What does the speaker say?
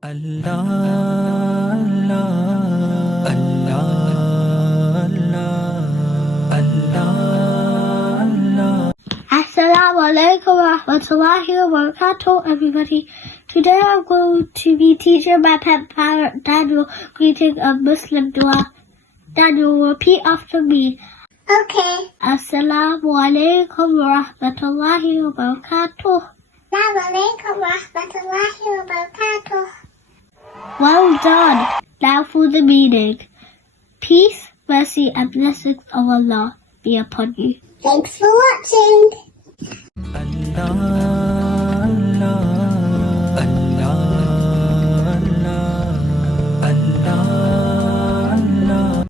Allah, Allah, Allah, Allah, Allah. Assalamu alaikum wa rahmatullahi wa barakatuh, everybody. Today I'm going to be teaching my pet parrot Daniel greeting a Muslim dua. Daniel, repeat after me. Okay. Assalamu alaikum wa rahmatullahi wa barakatuh. Assalamu alaikum wa rahmatullahi wa barakatuh. Well done. Now for the meaning. Peace, mercy and blessings of Allah be upon you. Thanks for watching. Allah